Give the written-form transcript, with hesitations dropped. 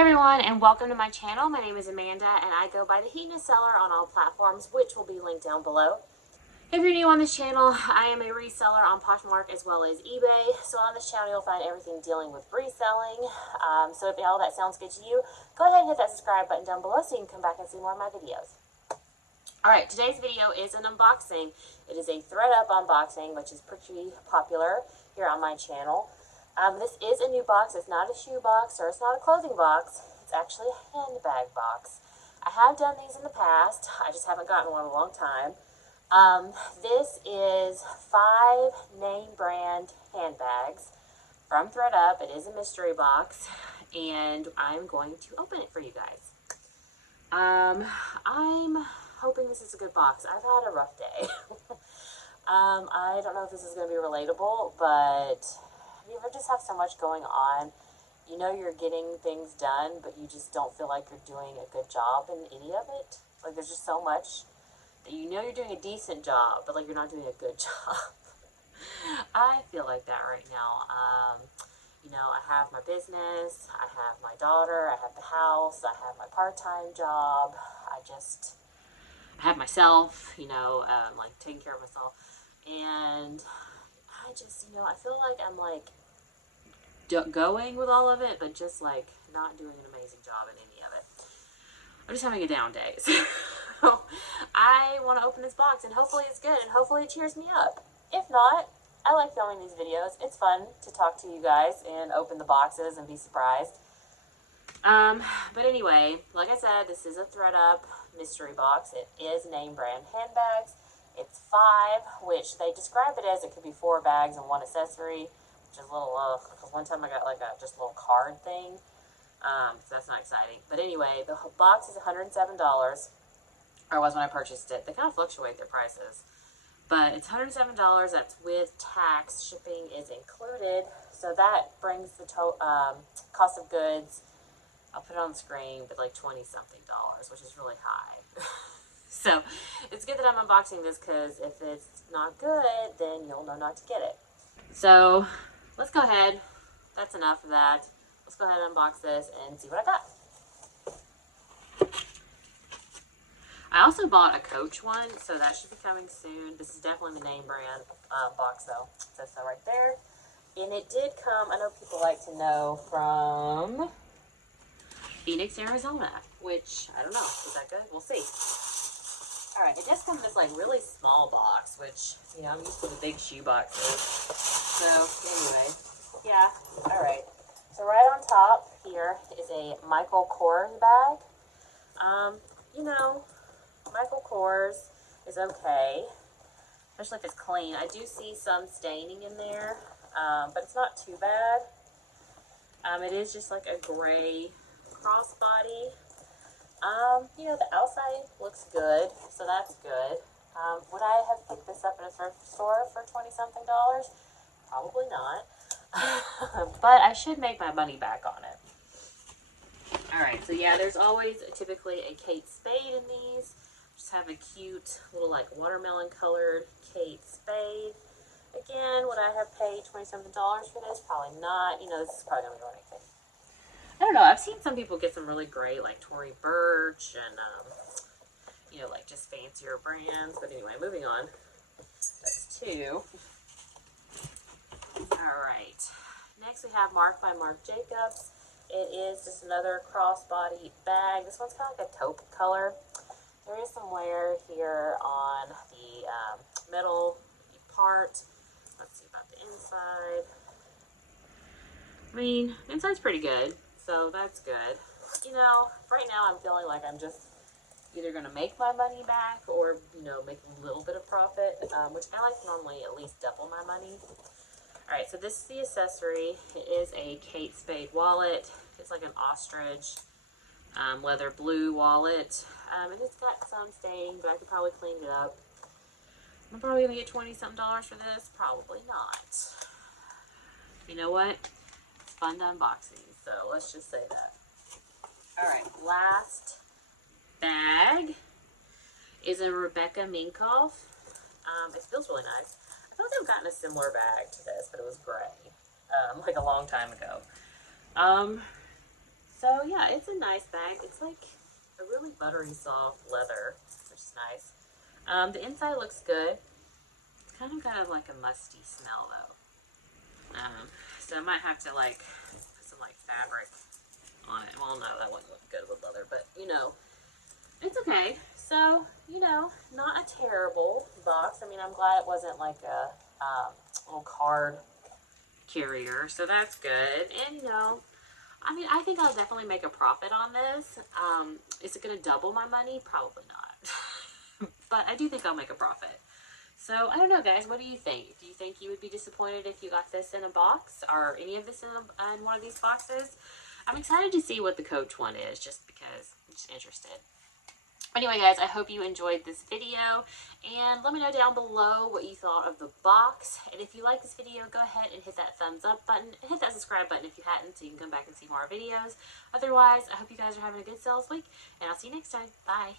Hey everyone, and welcome to my channel. My name is Amanda, and I go by the HedonistSeller on all platforms, which will be linked down below. If you're new on this channel, I am a reseller on Poshmark as well as eBay. So on this channel, you'll find everything dealing with reselling. So if all that sounds good to you, go ahead and hit that subscribe button down below so you can come back and see more of my videos. Alright, today's video is an unboxing. It is a ThredUp unboxing, which is pretty popular here on my channel. This is a new box. It's not a shoe box or it's not a clothing box. It's actually a handbag box. I have done these in the past. I just haven't gotten one in a long time. This is 5 name brand handbags from ThredUp. It is a mystery box, and I'm going to open it for you guys. I'm hoping this is a good box. I've had a rough day. I don't know if this is going to be relatable, but you ever just have so much going on? You know you're getting things done, but you just don't feel like you're doing a good job in any of it. Like there's just so much that you know you're doing a decent job, but like you're not doing a good job. I feel like that right now. You know, I have my business, I have my daughter, I have the house, I have my part-time job. I have myself, you know, like taking care of myself. And I just, you know, I feel like I'm like going with all of it, but just like not doing an amazing job in any of it. I'm just having a down day. So I want to open this box and hopefully it's good and hopefully it cheers me up. If not, I like filming these videos. It's fun to talk to you guys and open the boxes and be surprised. But anyway, like I said, this is a ThredUp mystery box. It is name brand handbags. It's 5, which they describe it as it could be 4 bags and 1 accessory, which is a little, because one time I got like a just little card thing, so that's not exciting. But anyway, the box is $107, or it was when I purchased it. They kind of fluctuate their prices, but it's $107. That's with tax. Shipping is included, so that brings the cost of goods, I'll put it on the screen, but like $20-something, which is really high. So it's good that I'm unboxing this, because if it's not good, then you'll know not to get it. So let's go ahead. That's enough of that. Let's go ahead and unbox this and see what I got. I also bought a Coach one, so that should be coming soon. This is definitely the name brand box though. It says so right there. And it did come, I know people like to know, from Phoenix, Arizona, which, I don't know, is that good? We'll see. Alright, it does come in this like really small box, which, you know, I'm used to the big shoe boxes. So, anyway, yeah, alright. So right on top here is a Michael Kors bag. You know, Michael Kors is okay, especially if it's clean. I do see some staining in there, but it's not too bad. It is just like a gray crossbody. You know, the outside looks good, so that's good. Would I have picked this up in a thrift store for $20-something? Probably not. But I should make my money back on it. Alright, so yeah, there's always typically a Kate Spade in these. Just have a cute little like watermelon colored Kate Spade. Again, would I have paid $20-something for this? Probably not. You know, this is probably going to be running thing. I don't know. I've seen some people get some really great, like Tory Burch and, you know, like just fancier brands. But anyway, moving on. That's 2. Alright. Next we have Mark by Marc Jacobs. It is just another crossbody bag. This one's kind of like a taupe color. There is some wear here on the middle part. Let's see about the inside. I mean, the inside's pretty good. So that's good. You know, right now I'm feeling like I'm just either going to make my money back or, you know, make a little bit of profit, which I like to normally at least double my money. Alright, so this is the accessory. It is a Kate Spade wallet. It's like an ostrich leather blue wallet. And it's got some staining, but I could probably clean it up. I'm probably going to get $20-something for this. Probably not. You know what? It's fun to unbox these. So let's just say that. Alright, last bag is a Rebecca Minkoff. It feels really nice. I feel like I've gotten a similar bag to this, but it was gray, like a long time ago. So yeah, it's a nice bag. It's like a really buttery soft leather, which is nice. The inside looks good. It's kind of got like a musty smell though. So I might have to like put some like fabric on it. Well, no, that wouldn't look good with leather, but you know, it's okay. So, you know, not a terrible box. I mean, I'm glad it wasn't like a little card carrier, so that's good. And, you know, I mean, I think I'll definitely make a profit on this. Is it going to double my money? Probably not. But I do think I'll make a profit. So, I don't know, guys. What do you think? Do you think you would be disappointed if you got this in a box or any of this in one of these boxes? I'm excited to see what the Coach one is just because I'm just interested. Anyway, guys, I hope you enjoyed this video, and let me know down below what you thought of the box. And if you like this video, go ahead and hit that thumbs up button, and hit that subscribe button if you hadn't, so you can come back and see more videos. Otherwise, I hope you guys are having a good sales week, and I'll see you next time. Bye.